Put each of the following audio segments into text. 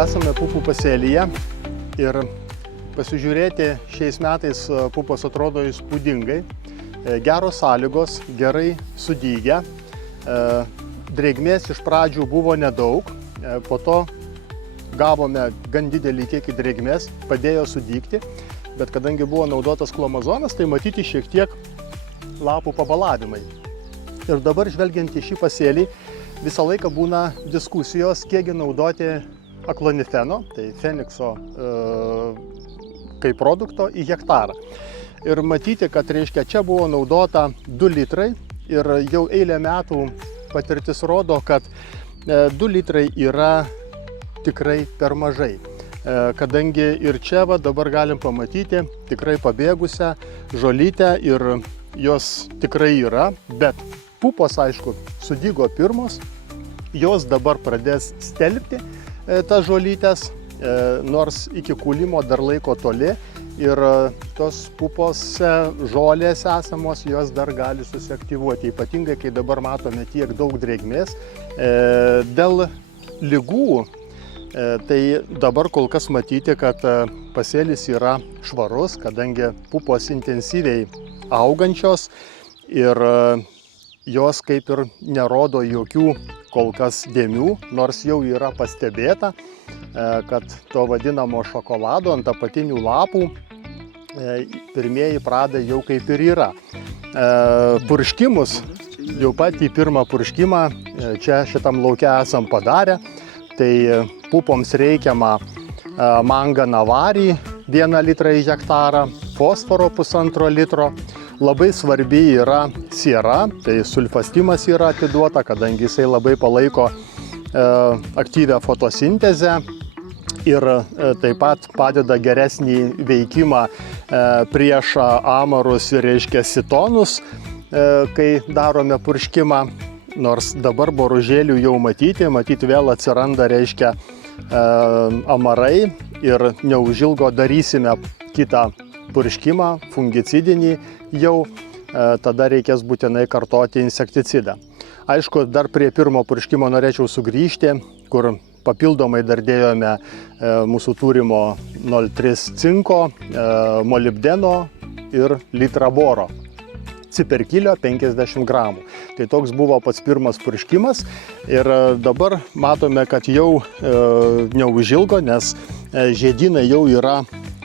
Esame pupų pasėlyje ir pasižiūrėti šiais metais pupos atrodo įspūdingai. Geros sąlygos, gerai sudygę. Drėgmės iš pradžių buvo nedaug, po to gavome gan didelį kiekį drėgmės, padėjo sudygti, bet kadangi buvo naudotas klomazonas, tai matyti šiek tiek lapų pabalavimai. Ir dabar žvelgiant į šį pasėlį, visą laiką būna diskusijos, kiekgi naudoti aklonifeno, tai fenikso kaip produkto į hektarą. Ir matyti, kad reiškia, čia buvo naudota 2 litrai ir jau eilę metų patirtis rodo, kad 2 litrai yra tikrai per mažai. Kadangi ir čia dabar galim pamatyti tikrai pabėgusią žolytę ir jos tikrai yra, bet pupos, aišku, sudygo pirmos, jos dabar pradės stelbti tas žolytės, nors iki kūlimo dar laiko toli ir tos pupose žolės esamos, jos dar gali susiaktyvuoti, ypatingai kai dabar matome tiek daug drėgmės. Dėl ligų, tai dabar kol kas matyti, kad pasėlis yra švarus, kadangi pupos intensyviai augančios ir jos kaip ir nerodo jokių kol kas dėmių, nors jau yra pastebėta, kad to vadinamo šokolado ant apatinių lapų pirmieji pradai jau kaip ir yra. Purškimus, jau patį pirmą purškimą čia šitam lauke esam padarę, tai pupoms reikiama manganą varį 1 litrą į hektarą, fosforo 1,5 litro. Labai svarbi yra siera, tai sulfastimas yra atiduota, kadangi jisai labai palaiko aktyvią fotosintezę ir taip pat padeda geresnį veikimą prieš amarus ir reiškia sitonus, kai darome purškimą. Nors dabar boružėlių jau matyti vėl atsiranda reiškia amarai ir neužilgo darysime kitą purškimą, fungicidinį jau, tada reikės būtinai kartoti insekticidą. Aišku, dar prie pirmo purškimo norėčiau sugrįžti, kur papildomai dar dėjome mūsų turimo 0,3 cinko, molibdeno ir litrą boro. Ciperkilio 50 gramų. Tai toks buvo pats pirmas purškimas ir dabar matome, kad jau neužilgo, nes žiedynai jau yra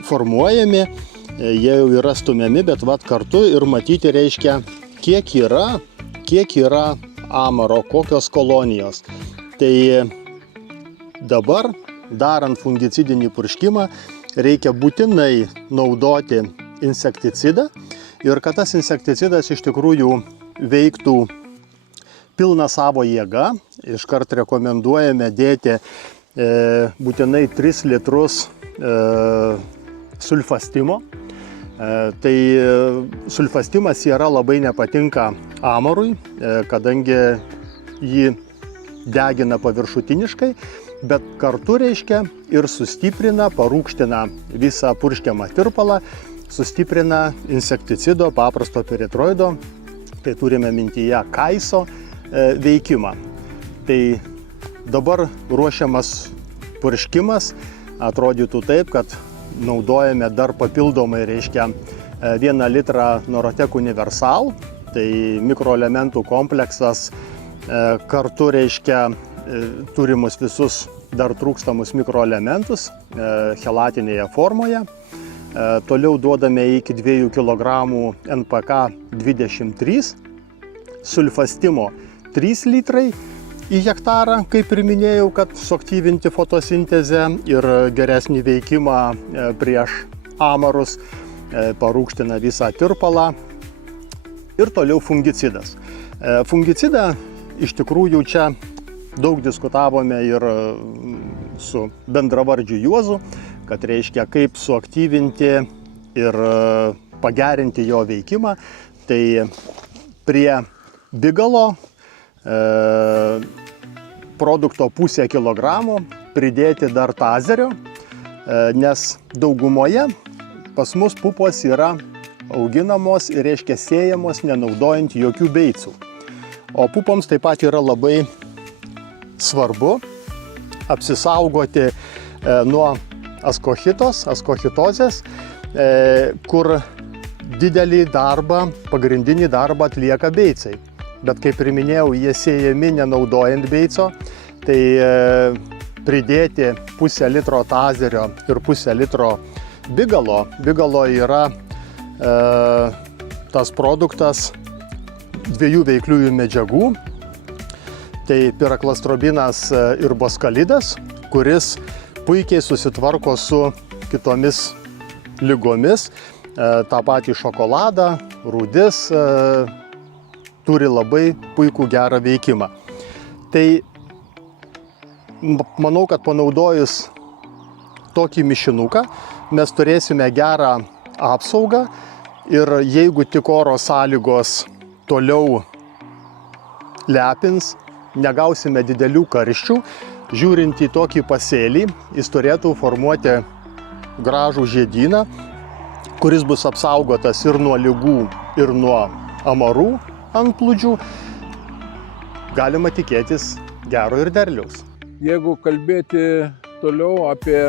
formuojami, jie jau yra stumiami, bet kartu ir matyti reiškia, kiek yra amaro, kokios kolonijos. Tai dabar, darant fungicidinį purškimą, reikia būtinai naudoti insekticidą ir kad tas insekticidas iš tikrųjų veiktų pilna savo jėga, iškart rekomenduojame dėti būtinai 3 litrus sulfastimo. Tai sulfastimas yra labai nepatinka amarui, kadangi jį degina paviršutiniškai, bet kartu reiškia ir sustiprina, parūgština visą purškiamą tirpalą, sustiprina insekticido, paprasto peritroido, tai turime mintyje kaiso veikimą. Tai dabar ruošiamas purškimas atrodytų taip, kad naudojame dar papildomai, reiškia, 1 litrą Norotek Universal, tai mikroelementų kompleksas, kartu, reiškia, turimus visus dar trūkstamus mikroelementus chelatinėje formoje. Toliau duodame iki 2 kg NPK 23, sulfastimo 3 litrai į hektarą, kaip ir minėjau, kad suaktyvinti fotosintezę ir geresnį veikimą prieš amarus, parūgština visą tirpalą. Ir toliau fungicidas. Fungicidą iš tikrųjų čia daug diskutavome ir su bendravardžiu Juozu, kad reiškia kaip suaktyvinti ir pagerinti jo veikimą. Tai prie bigalo produkto 0,5 kilogramo pridėti dar tazerio, nes daugumoje pas mus pupos yra auginamos ir reiškia sėjamos nenaudojant jokių beicų. O pupoms taip pat yra labai svarbu apsisaugoti nuo askochitozės, kur didelį darbą, pagrindinį darbą atlieka beicai. Bet kaip ir minėjau, jie sėjami nenaudojant beico, tai pridėti pusę litro tazerio ir pusę litro bigalo. Bigalo yra tas produktas dviejų veikliųjų medžiagų, tai piraklastrobinas ir boskalidas, kuris puikiai susitvarko su kitomis ligomis. Ta patį šokoladą, rūdis turi labai puikų gerą veikimą. Tai manau, kad panaudojus tokį mišinuką mes turėsime gerą apsaugą ir jeigu tik oro sąlygos toliau lepins, negausime didelių karščių, žiūrint į tokį pasėlį, jis turėtų formuoti gražų žiedyną, kuris bus apsaugotas ir nuo ligų, ir nuo amarų antplūdžių. Galima tikėtis gero ir derliaus. Jeigu kalbėti toliau apie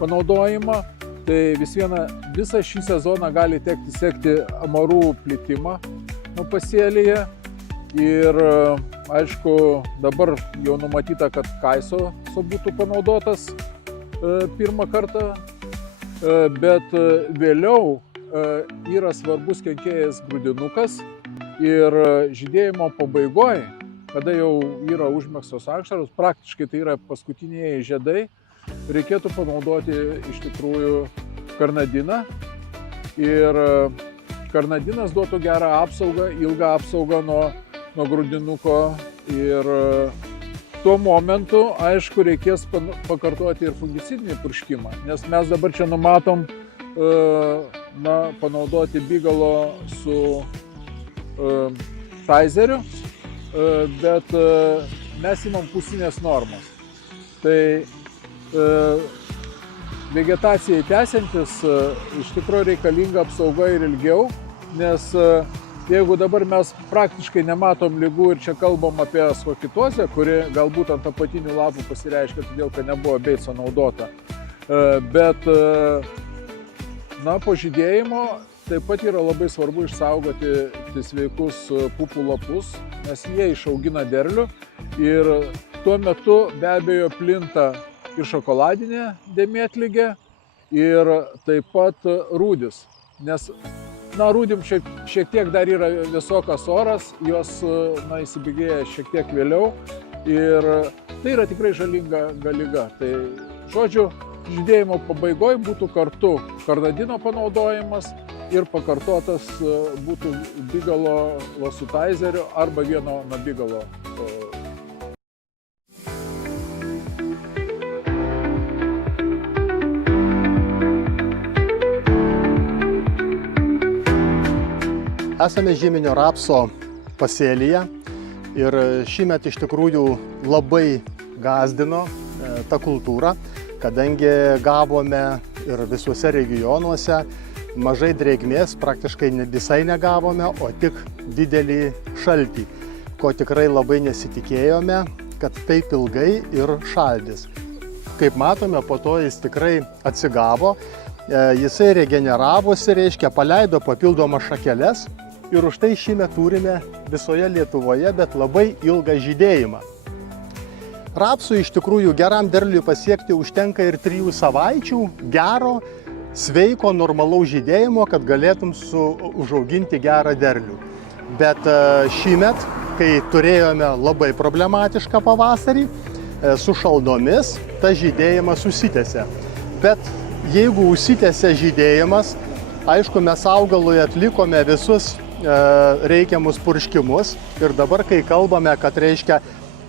panaudojimą, tai visą šį sezoną gali tekti sekti amarų plitimą pasėlyje. Ir aišku, dabar jau numatyta, kad kaiso būtų panaudotas pirmą kartą, bet vėliau yra svarbus kenkėjas grūdinukas ir žydėjimo pabaigoje, kada jau yra užmegztos ašaros, praktiškai tai yra paskutiniai žiedai, reikėtų panaudoti iš tikrųjų karnadiną. Ir karnadinas duotų gerą apsaugą, ilgą apsaugą nuo grūdinuko. Ir tuo momentu, aišku, reikės pakartoti ir fungicidinį purškimą, nes mes dabar čia numatom panaudoti bigalo su taizeriu, bet mes imam pusinės normos. Tai vegetacijai tęsiantis iš tikrųjų reikalinga apsauga ir ilgiau, nes jeigu dabar mes praktiškai nematom ligų ir čia kalbam apie askochitozę, kuri galbūt ant apatinių lapų pasireiškia todėl, kad nebuvo beico naudota, bet po žydėjimo taip pat yra labai svarbu išsaugoti sveikus pupų lapus, nes jie išaugina derlių ir tuo metu be abejo plinta ir šokoladinė dėmėtligė ir taip pat rūdis, nes rūdim šiek tiek dar yra vėsokas oras, jos įsibėgėja šiek tiek vėliau ir tai yra tikrai žalinga liga. Tai žodžiu, žydėjimo pabaigoje būtų kartu karnadino panaudojimas ir pakartotas būtų bigalo su taizeriu arba vieno nuo bigalo. Esame žieminio rapso pasėlyje ir šįmet iš tikrųjų labai gąsdino ta kultūra, kadangi gavome ir visuose regionuose mažai drėgmės, praktiškai visai negavome, o tik didelį šaltį, ko tikrai labai nesitikėjome, kad taip ilgai ir šaldys. Kaip matome, po to jis tikrai atsigavo, jisai regeneravosi, reiškia, paleido papildomas šakeles. Ir už tai šįmet turime visoje Lietuvoje, bet labai ilgą žydėjimą. Rapsui iš tikrųjų geram derliui pasiekti užtenka ir 3 savaičių gero, sveiko, normalaus žydėjimo, kad galėtum užauginti gerą derlių. Bet šįmet, kai turėjome labai problematišką pavasarį, su šalnomis, tas žydėjimas užsitęsė. Bet jeigu užsitęsė žydėjimas, aišku, mes augalui atlikome visus reikiamus purškimus ir dabar, kai kalbame, kad reiškia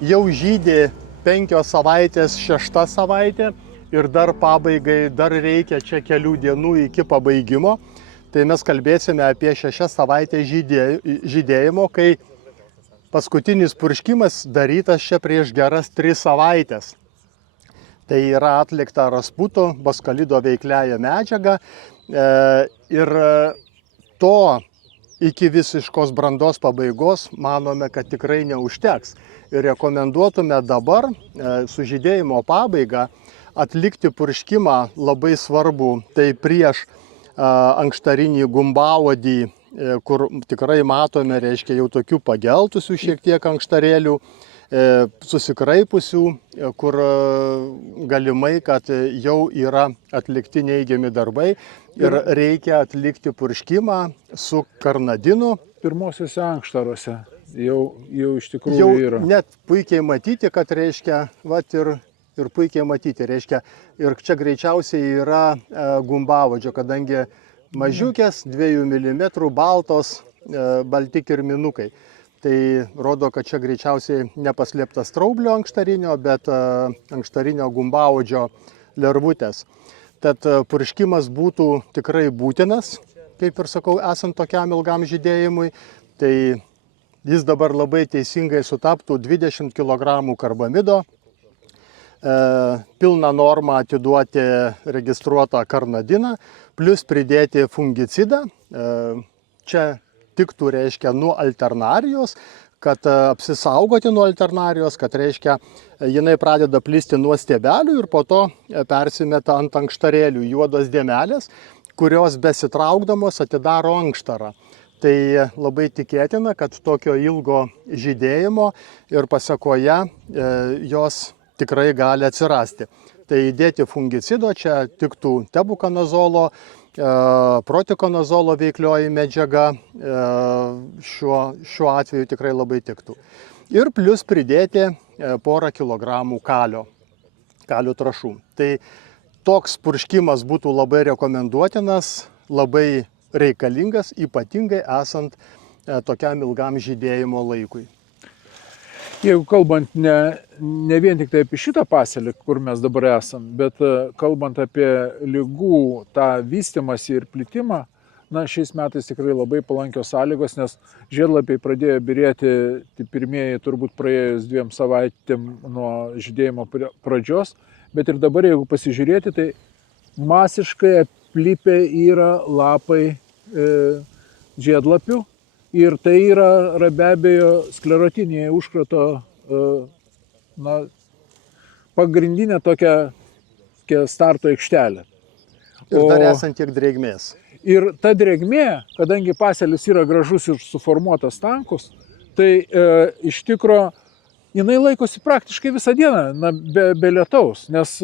jau žydi 5 savaitės, 6 savaitė ir dar pabaigai dar reikia čia kelių dienų iki pabaigimo, tai mes kalbėsime apie 6 savaitės žydėjimo, kai paskutinis purškimas darytas čia prieš geras 3 savaitės. Tai yra atlikta rasputo, boskalido veikliąją medžiagą ir to iki visiškos brandos pabaigos manome, kad tikrai neužteks. Ir rekomenduotume dabar su žydėjimo pabaiga atlikti purškimą labai svarbu, tai prieš ankštarinį gumbauodį, kur tikrai matome, reiškia, jau tokių pageltusių šiek tiek ankštarėlių, susikraipusių, kur galimai, kad jau yra atlikti neigiami darbai ir reikia atlikti purškimą su karnadinu. Pirmosiuose ankštaruose jau iš tikrųjų Jau yra. net puikiai matyti, kad reiškia, vat ir puikiai matyti, reiškia, ir čia greičiausiai yra gumbavodžio, kadangi mažiukės 2 mm baltos, balti kirminukai. Tai rodo, kad čia greičiausiai nepaslėptas straublio ankštarinio, bet ankštarinio gumbavodžio lervutės. Tad purškimas būtų tikrai būtinas, kaip ir sakau, esant tokiam ilgam žydėjimui. Tai jis dabar labai teisingai sutaptų 20 kg karbamido, pilną normą atiduoti registruotą karnadiną, plus pridėti fungicidą. Čia tiktų, reiškia, nuo alternarijos, kad apsisaugoti nuo alternarijos, kad, reiškia, jinai pradeda plisti nuo stiebelių ir po to persimeta ant ankštarėlių juodos dėmelės, kurios besitraukdamos atidaro ankštarą. Tai labai tikėtina, kad tokio ilgo žydėjimo ir pasekoje jos tikrai gali atsirasti. Tai įdėti fungicido, čia tiktų tebukonazolo, protikonazolo veiklioji medžiaga, šiuo atveju tikrai labai tiktų. Ir plus pridėti porą kilogramų kalio trąšų. Tai toks purškimas būtų labai rekomenduotinas, labai reikalingas, ypatingai esant tokiam ilgam žydėjimo laikui. Jeigu kalbant ne vien tik tai apie šitą pasėlį, kur mes dabar esam, bet kalbant apie ligų tą vystymąsi ir plitimą, šiais metais tikrai labai palankios sąlygos, nes žiedlapiai pradėjo birėti pirmieji turbūt praėjus 2 savaitėm nuo žydėjimo pradžios, bet ir dabar, jeigu pasižiūrėti, tai masiškai aplipę yra lapai žiedlapių. Ir tai yra be abejo sklerotinė užkrato pagrindinė tokia starto aikštelė. Ir dar esant tiek drėgmės. Ir ta drėgmė, kadangi pasėlis yra gražus ir suformuotas tankus, tai iš tikro jinai laikosi praktiškai visą dieną, be lietaus, nes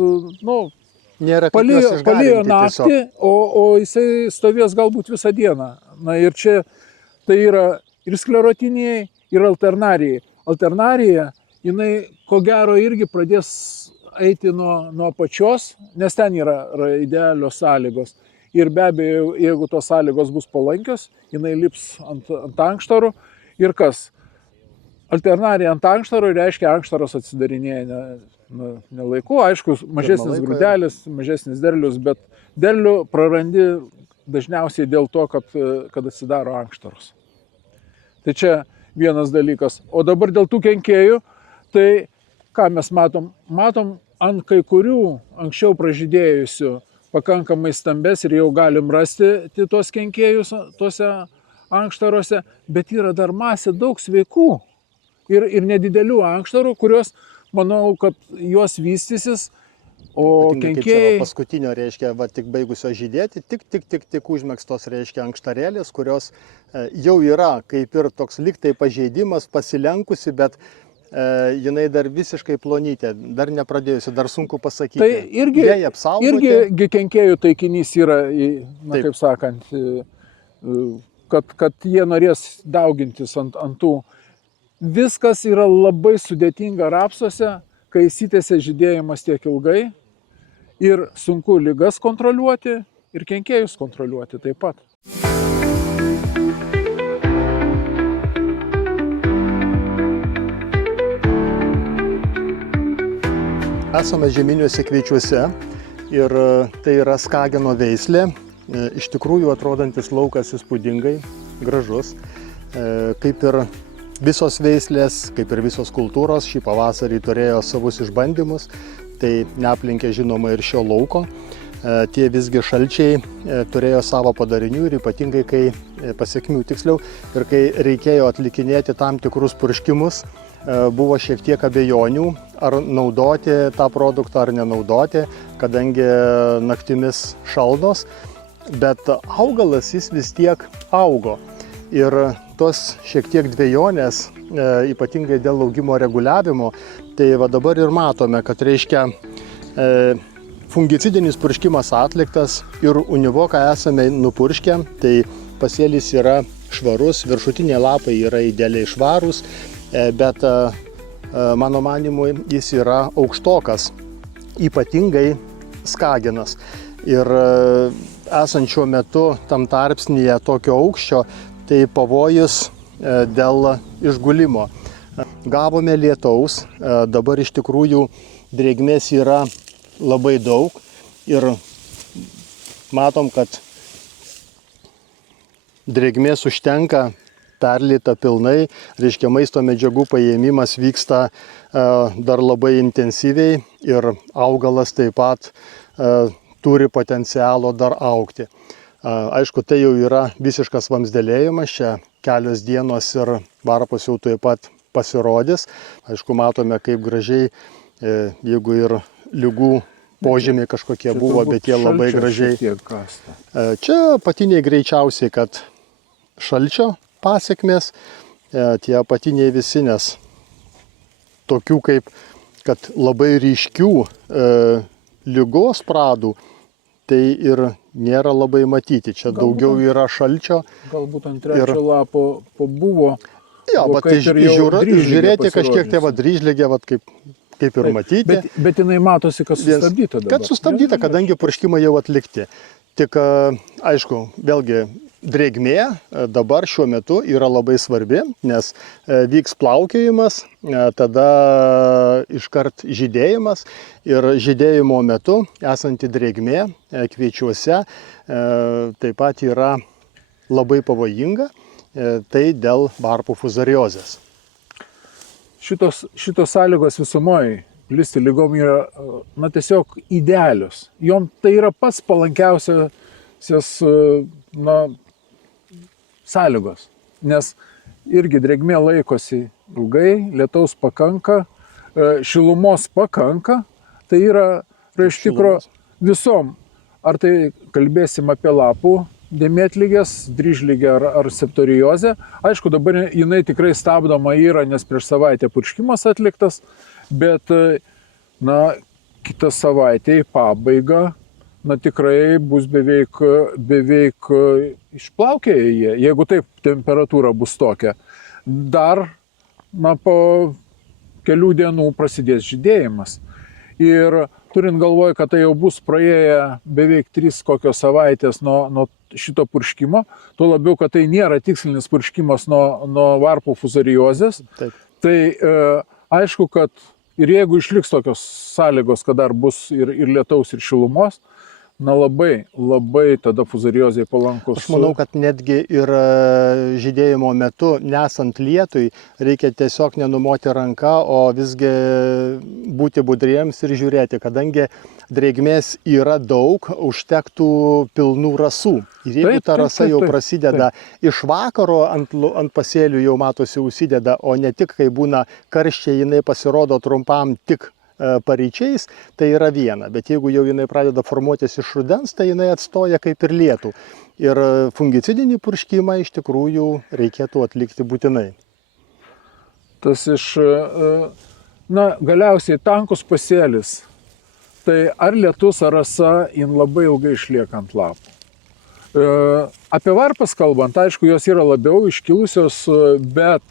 palijo naktį, o jisai stovės galbūt visą dieną. Ir čia tai yra ir sklerotiniai, ir alternarijai. Alternarija, jinai ko gero irgi pradės eiti nuo pačios, nes ten yra idealios sąlygos. Ir be abejo, jeigu tos sąlygos bus palankios, jinai lips ant ankštarų. Ir kas? Alternarija ant ankštaro reiškia, ankštaras atsidarinėja ne laiku. Aišku, mažesnis grūdelis, mažesnis derlius, bet derlių prarandi dažniausiai dėl to, kad atsidaro ankštaros. Tai čia vienas dalykas. O dabar dėl tų kenkėjų, tai ką mes matom? Matom ant kai kurių anksčiau pražydėjusių pakankamai stambes ir jau galim rasti tos kenkėjus tose ankštaruose, bet yra dar masė daug sveikų ir nedidelių ankštarų, kurios, manau, kad jos vystysis. O kenkėjai paskutinio, reiškia, tik baigusio žydėti, tik užmėgstos, reiškia, ankštarėlės, kurios jau yra kaip ir toks liktai pažeidimas, pasilenkusi, bet jinai dar visiškai plonytė, dar nepradėjusi, dar sunku pasakyti. Tai irgi kenkėjų taikinys yra, kaip sakant, kad jie norės daugintis ant tų. Viskas yra labai sudėtinga rapsuose, kai įsitęsia žydėjimas tiek ilgai. Ir sunku ligas kontroliuoti ir kenkėjus kontroliuoti taip pat. Esame žieminiuose kviečiuose ir tai yra Skageno veislė. Iš tikrųjų atrodantis laukas įspūdingai, gražus. Kaip ir visos veislės, kaip ir visos kultūros, šį pavasarį turėjo savus išbandymus. Tai neaplinkė žinoma ir šio lauko. Tie visgi šalčiai turėjo savo padarinių ir ypatingai kai pasiekmių tiksliau ir kai reikėjo atlikinėti tam tikrus purškimus, buvo šiek tiek abejonių, ar naudoti tą produktą, ar nenaudoti, kadangi naktimis šalnos, bet augalas jis vis tiek augo. Ir tos šiek tiek dvejonės, ypatingai dėl augimo reguliavimo, tai va dabar ir matome, kad reiškia fungicidinis purškimas atliktas ir univoką esame nupurškę, tai pasėlis yra švarus, viršutiniai lapai yra idealiai švarūs, bet mano manimu jis yra aukštokas, ypatingai skaginas. Ir esant šiuo metu tam tarpsnyje tokio aukščio, tai pavojus dėl išgulimo. Gavome lietaus, dabar iš tikrųjų drėgmės yra labai daug ir matom, kad drėgmės užtenka, perlyta pilnai, reiškia maisto medžiagų paėmimas vyksta dar labai intensyviai ir augalas taip pat turi potencialo dar augti. Aišku, tai jau yra visiškas vamsdelėjimas, čia kelios dienos ir varpos jau taip pat pasirodys. Aišku, matome, kaip gražiai, jeigu ir ligų požymiai kažkokie buvo, bet jie labai gražiai. Čia apatiniai greičiausiai, kad šalčio pasiekmės, tie apatiniai visi, nes tokių kaip, kad labai ryškių ligos pradų, tai ir nėra labai matyti. Čia daugiau yra šalčio. Galbūt ant trečio lapo pabuvo. Jo, bet tai žiūrėti kažkiek tai dryžligė, kaip ir matyti. Bet jinai matosi, kad sustabdyta dabar. Kad sustabdyta, kadangi purškimai jau atlikti. Tik, aišku, vėlgi, drėgmė dabar šiuo metu yra labai svarbi, nes vyks plaukiojimas, tada iškart žydėjimas ir žydėjimo metu esanti drėgmė kviečiuose taip pat yra labai pavojinga, tai dėl varpų fuzariozės. Šitos sąlygos visumoje plisti lygom yra tiesiog idealios. Jom tai yra pats palankiausias sąlygos, nes irgi drėgmė laikosi ilgai, lietaus pakanka, šilumos pakanka, tai yra iš tikro visom, ar tai kalbėsim apie lapų dėmėtlygės, dryžlygę ar septoriozę. Aišku, dabar jinai tikrai stabdoma yra, nes prieš savaitę purškimas atliktas, bet kitą savaitę į pabaigą tikrai bus beveik išplaukėję jie, jeigu taip temperatūra bus tokia. Dar po kelių dienų prasidės žydėjimas. Ir turint galvoje, kad tai jau bus praėję beveik 3 kokios savaitės nuo šito purškimo, tuo labiau, kad tai nėra tikslinis purškimas nuo varpų fuzariozės, tai aišku, kad ir jeigu išliks tokios sąlygos, kad dar bus ir lietaus, ir šilumos, labai tada fuzariozė palankus. Aš manau, kad netgi ir žydėjimo metu, nesant lietui, reikia tiesiog nenumoti ranką, o visgi būti budriems ir žiūrėti, kadangi drėgmės yra daug, užtektų pilnų rasų. Ir jeigu ta rasa jau prasideda iš vakaro, ant pasėlių jau matosi užsideda, o ne tik kai būna karščiai, jinai pasirodo trumpam tik paryčiais, tai yra viena, bet jeigu jau jinai pradeda formuotis iš rudens, tai jinai atstoja kaip ir lietų. Ir fungicidinį purškimą iš tikrųjų reikėtų atlikti būtinai. Tas galiausiai tankus pasėlis, tai ar lietus, ar rasa, jin labai ilgai išlieka ant lapų. Apie varpas kalbant, aišku, jos yra labiau iškilusios, bet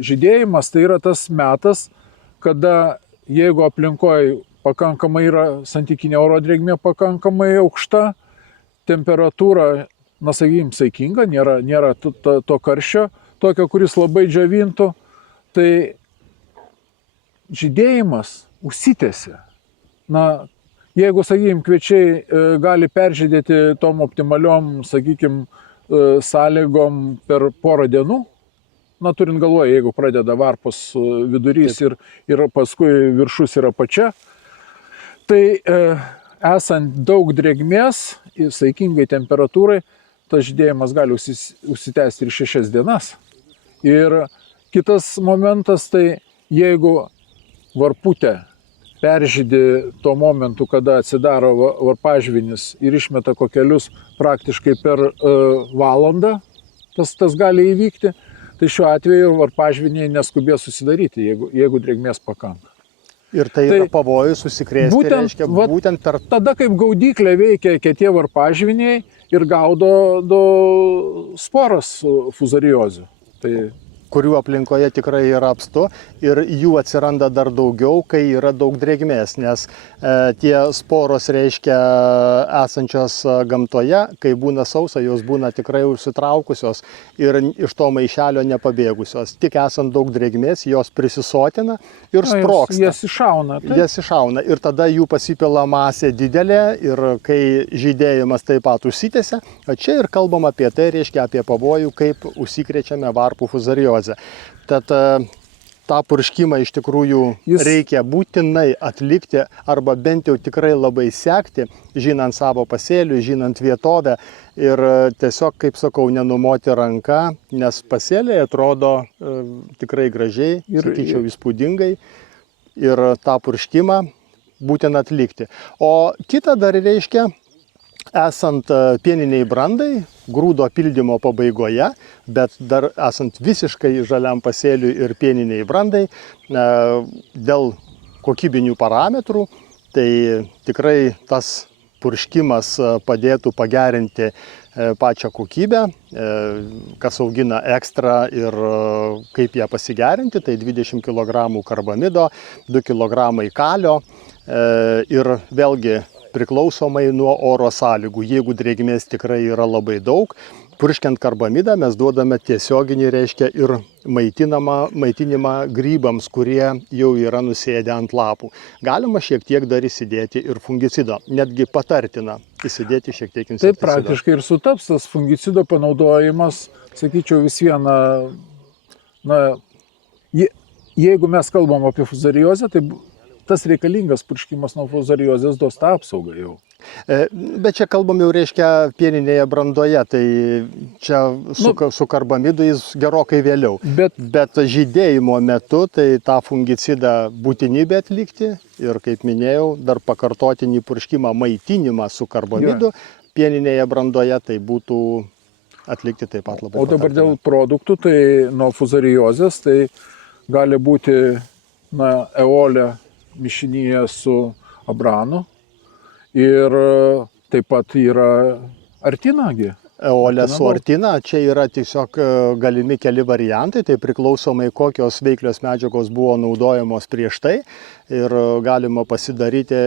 žydėjimas tai yra tas metas, kada jeigu aplinkoje pakankamai yra santykinė oro drėgmė pakankamai aukšta, temperatūra, sakykim, saikinga, nėra to karščio, tokio, kuris labai džiovintų, tai žydėjimas užsitęsia. Jeigu, sakykim, kviečiai gali peržydėti tom optimaliom, sakykim, sąlygom per porą dienų, turint galvoje, jeigu pradeda varpos vidurys ir paskui viršus yra apačia, tai esant daug drėgmės, saikingai temperatūrai, tas žydėjimas gali užsitęsti ir 6 dienas. Ir kitas momentas, tai jeigu varputė peržydi tuo momentu, kada atsidaro varpažvynis ir išmeta kokelius praktiškai per valandą, tas gali įvykti, tai šiuo atveju varpažvyniai neskubės susidaryti, jeigu drėgmės pakanka. Ir tai yra pavojus susikrėsti, reiškia, būtent per... Tada, kaip gaudyklė veikia tie varpažvyniai ir gaudo sporas fuzariozių. Tai... kurių aplinkoje tikrai yra apstu ir jų atsiranda dar daugiau, kai yra daug drėgmės, nes tie sporos, reiškia, esančios gamtoje, kai būna sausa, jos būna tikrai užsitraukusios ir iš to maišelio nepabėgusios. Tik esant daug drėgmės, jos prisisotina ir sprogsta. Jas iššauna. Jas iššauna ir tada jų pasipila masė didelė ir kai žydėjimas taip pat užsitęsia, o čia ir kalbam apie tai, reiškia, apie pavojų, kaip užsikrečiame varpų fuzariozę. Tad tą purškimą iš tikrųjų reikia būtinai atlikti arba bent jau tikrai labai sekti, žinant savo pasėlių, žinant vietovę ir tiesiog, kaip sakau, nenumoti ranką, nes pasėliai atrodo tikrai gražiai, sakyčiau, įspūdingai ir tą purškimą būtina atlikti. O kita dar reiškia, esant pieniniai brandai, grūdo pildymo pabaigoje, bet dar esant visiškai žaliam pasėliui ir pieniniai brandai, dėl kokybinių parametrų, tai tikrai tas purškimas padėtų pagerinti pačią kokybę, kas augina ekstra ir kaip ją pasigerinti, tai 20 kg karbamido, 2 kg kalio ir vėlgi priklausomai nuo oro sąlygų. Jeigu drėgmės tikrai yra labai daug, purškiant karbamidą mes duodame tiesioginį, reiškia, ir maitinimą grybams, kurie jau yra nusėdę ant lapų. Galima šiek tiek dar įsidėti ir fungicido, netgi patartina įsidėti šiek tiek insekticido. Taip praktiškai ir sutaps tas fungicido panaudojimas, sakyčiau, vis viena, jeigu mes kalbam apie fuzariozę, tai tas reikalingas purškimas nuo fuzariozės duos tą apsaugą jau. Bet čia kalbam jau, reiškia, pieninėje brandoje, tai čia su karbamidu jis gerokai vėliau. Bet žydėjimo metu tai tą fungicidą būtinybė atlikti ir, kaip minėjau, dar pakartotinį purškimą, maitinimą su karbamidu pieninėje brandoje, tai būtų atlikti taip pat labai. O dabar dėl produktų, tai nuo fuzariozės, tai gali būti eolė mišinyje su abranu ir taip pat yra artinagi. Eolė su artina, čia yra tiesiog galimi keli variantai, tai priklausomai kokios veiklios medžiagos buvo naudojamos prieš tai ir galima pasidaryti,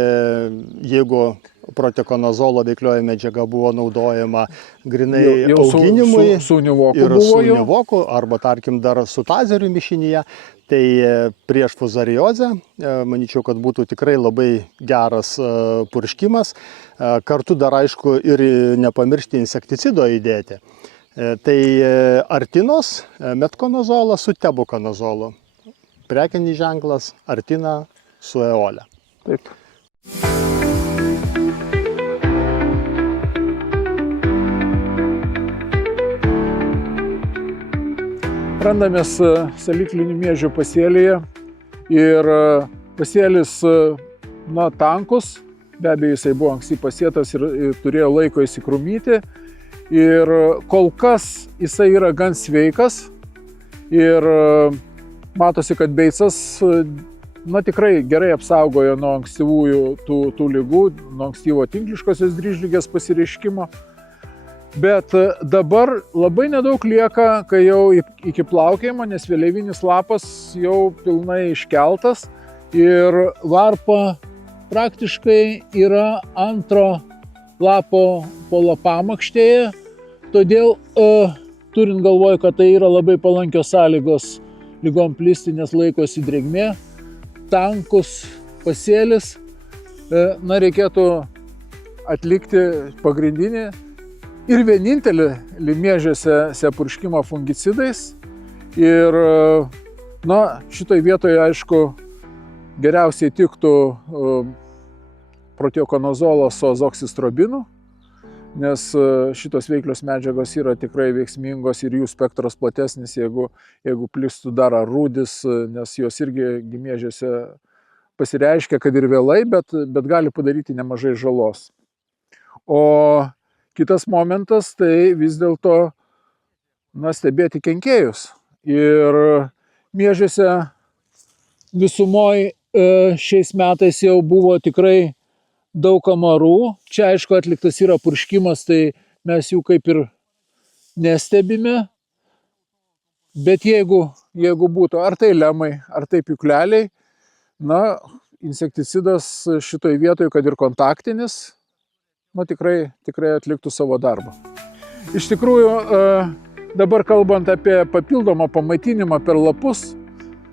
jeigu protekonazolo veiklioji medžiaga buvo naudojama grinai auginimui su univoku arba tarkim dar su tazeriu mišinyje, tai prieš fuzariozę, manyčiau, kad būtų tikrai labai geras purškimas. Kartu dar, aišku, ir nepamiršti insekticido įdėti. Tai artinos, metkonazolas su tebukonazolu. Prekinis ženklas artina su eolė. Taip. Randamės saliklinių miežių pasėlyje ir pasėlis tankus, be abejo jisai buvo anksti pasėtas ir turėjo laiko įsikrūmyti ir kol kas jisai yra gan sveikas ir matosi, kad beicas tikrai gerai apsaugojo nuo ankstyvųjų tų ligų, nuo ankstyvo tinkliškosios dryžligės pasireiškimo. Bet dabar labai nedaug lieka, kai jau iki plaukėjimo, nes vėliavinis lapas jau pilnai iškeltas ir varpa praktiškai yra antro lapo po lapamakštėje. Todėl, turint galvoje, kad tai yra labai palankios sąlygos ligom plisti, nes laikosi drėgmė, tankus pasėlis, reikėtų atlikti pagrindinį ir vienintelį limiežiuose purškimą fungicidais. Ir šitoj vietoje, aišku, geriausiai tiktų proteokonazolas su azoksistrobinu, nes šitos veiklios medžiagos yra tikrai veiksmingos ir jų spektras platesnis, jeigu plistų dar rūdis, nes jos irgi gimiežiuose pasireiškia, kad ir vėlai, bet gali padaryti nemažai žalos. O kitas momentas tai vis dėlto stebėti kenkėjus. Ir miežiuose visumoje šiais metais jau buvo tikrai daug amarų. Čia aišku atliktas yra purškimas, tai mes jų kaip ir nestebime. Bet jeigu būtų ar tai lemai, ar tai pjūkleliai, insekticidas šitoj vietoj, kad ir kontaktinis, tikrai atliktų savo darbą. Iš tikrųjų, dabar kalbant apie papildomą pamaitinimą per lapus,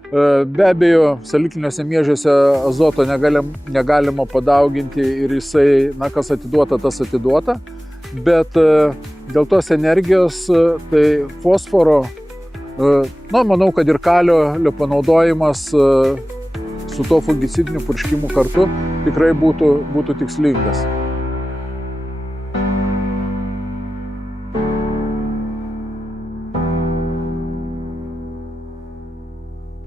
be abejo, salikliniuose miežiuose azoto negalima padauginti ir jisai, kas atiduota, tas atiduota. Bet dėl tos energijos, tai fosforo, manau, kad ir kalio panaudojimas su to fungicidiniu purškimu kartu tikrai būtų tikslingas.